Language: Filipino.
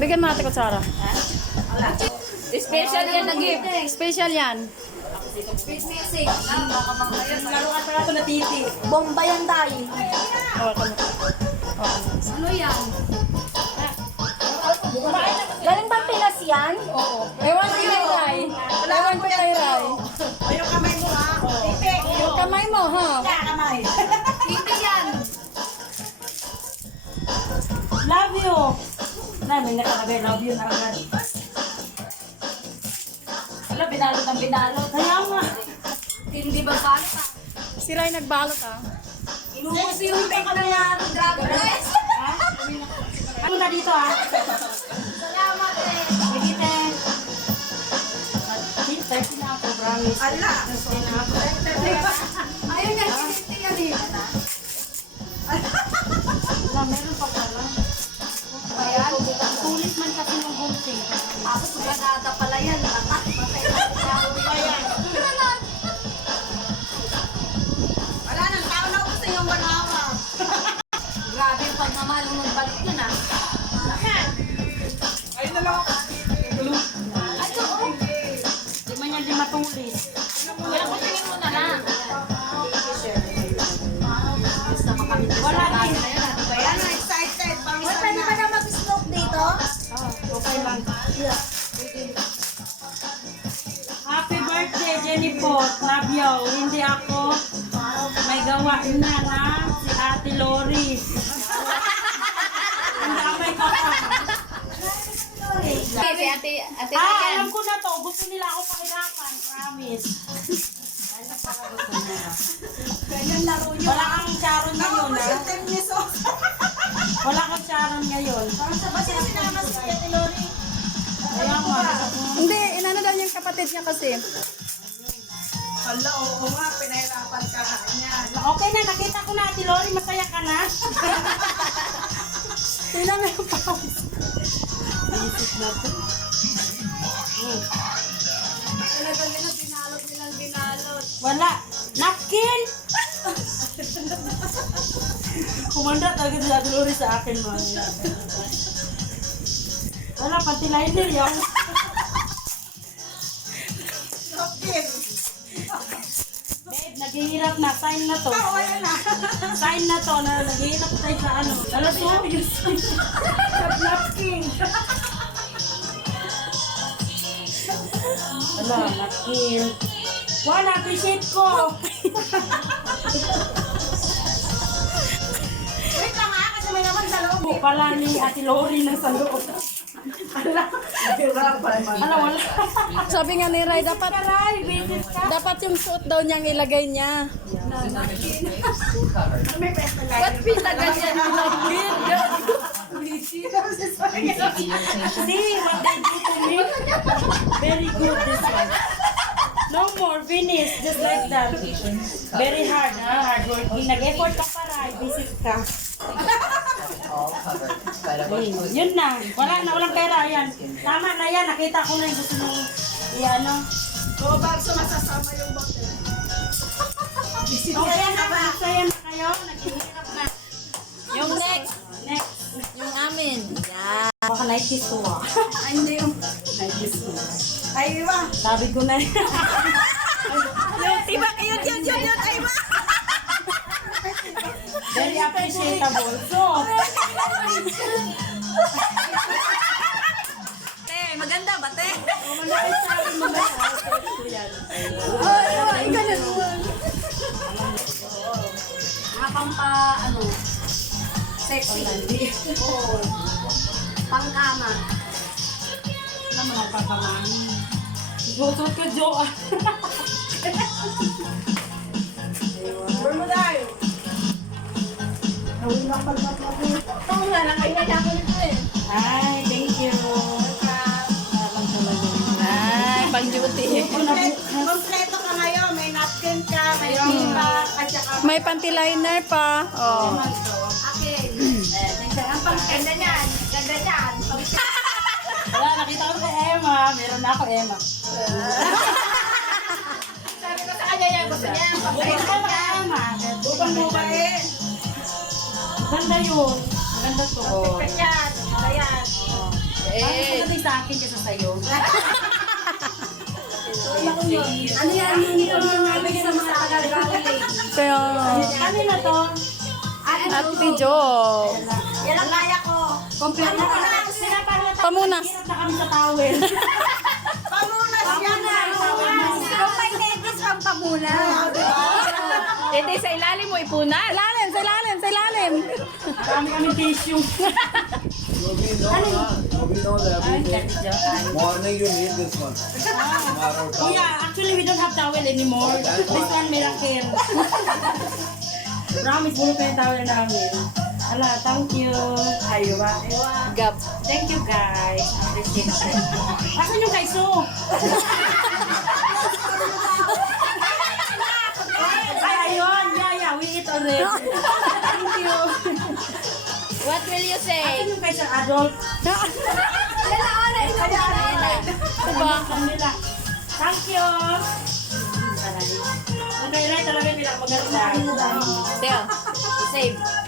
Bigyan mo natin ko, Sarah. Special yan na gift. Special yan. Space message. Baka mangayos. Laruan pa nato na titi. Bomba yan tayo. Ano yan? Galing ba Pinas yan? Oo. Ewan ko kay Ray. Ewan ko kay Ray. Yung kamay mo ha. Titi. Yung kamay mo, ha? Kamay. Titi yan. Love you. Namin nakalagay love you na agad. Wala, binalot ang binalot. Kaya nga. Hindi ba bata? Si Ray nagbalot, ha? Inuusi yung take na yan. Grabe guys. Ano na dito ha? Salamat eh. Bigite. Tip na ako, promise. Ala. Na ako. Ayun yan, siniti yan eh. Wala, meron pa pala. Ayan. Tulis man kasi ng gunting. Ako suganada pala yan. Lakat. Patay na si Kahoy. Ayan. Wala nang tao na gusto yung wanawa. Grabe yung pagmamahal ng magbalik yun ah. Ayun na lang ako. Ay, oo. Di man yan di matulis. Kaya kutingin mo na lang. Basta makamit sa Wala klase din. na yan. Di ba yan? Excited. Uy, pwede ba na mag-smoke dito? Okay lang. Happy birthday, Jennifer. Love you. Hindi ako may gawain na na si Ate Loris. Ang damay ko pa. Si ate Alam yan. ko na to. Gusto nila ako pakirapan. Promise. Ganyan laro nyo. Wala kang Sharon ngayon, ha? Wala kang Sharon ngayon. Ba't sila sinama si Ate Lori? Kaya nga. Hindi, inano daw yung kapatid niya kasi. Hala, oo nga. Pinahirapan ka niya. Okay na, nakita ko na, Ate Lori. Masaya ka na. Tingnan mo yung pawis. Isip na to. Talagang yun ang binalot nilang binalot. Wala. Napkin! Kumanda talaga si Ate Lori sa akin, man. Wala, pati liner yan. Napkin! Babe, naghihirap na. Sign na to. Sign na to na naghihirap tayo sa ano. Alas mo? Napkin! Wala, napkin. Wow, na-appreciate ko. Wait lang ha, kasi may naman sa loob. Po pala ni Ate Lori ng sa loob. Ala, wala. Sabi nga ni Ray, dapat Aray, visit ka. dapat yung suot daw niyang ilagay niya. Ba't pinagan yan? See, what they do to me? Very good, this one. No more, finish, just like that. Very hard, ha? Hard working. Nag-effort ka para, visit ka. Yun na. Wala na, walang pera. Yan. Tama na yan. Nakita ko na yung gusto mong i-ano. Oo, bago sumasasama yung bote. Okay na ba? Masaya na kayo? Naghihirap na. Yung next, Next. yung amin. Yan. Baka naikis ko ah. Ay, hindi yung... Naikis ko. Ay, iba. Sabi ko na yan. Diba, yun, ay, iba. Very appreciable. So, Te, maganda ba te? malaki sa akin mga Ay, ganun mo. Mga pampa, ano, sexy. Oo. Pangkama. Ano mga papamami? Gutot ka, Jo. Burn mo tayo. Oo nga, nakainaya ko nito eh. Ay, thank you. Parang talaga. Ay, pang-duty. Kompleto ka ngayon. May napkin ka, may pipa, at saka... May panty-liner pa. Oh. Akin. Ang pangkanda niyan. Ganda niyan. Wala, nakita ko kay Emma. Meron na ako, Emma. Sabi ko sa kanya yan, gusto niya ang Bukod pangkanda ka na, niya. Emma. Bukang bubain. Ganda yun. Ganda to. Yan. Ayan. akin kaysa sa'yo. Ano yan? Yung namin sa mga tagal-gawin. Kaya, Kanina to? Ate Jo. Yan ang kaya ko. Kompleto ka na. Pinapahalata. Pamunas. Hirap na kami sa towel. Pamunas yan na. Kung may netis pang pamula. Ete, sa ilalim mo ipunan. Sa ilalim, sa ilalim, sa ilalim. Marami kaming tissue. We know that every day. Morning you need this one. Tomorrow, Oh yeah, actually we don't have towel anymore. This one miracle. Promise, puro pa yung towel namin. Ala, thank you. Aywa. Gap. Thank you guys. Appreciate it. Asan yung kaiso? Ay, ayun. Yeah, we eat already. Thank you. What will you say? Asan yung kaiso adult? Diba? Nila. Thank you. Ang kailan talaga yung pinakamaganda. Teo, save.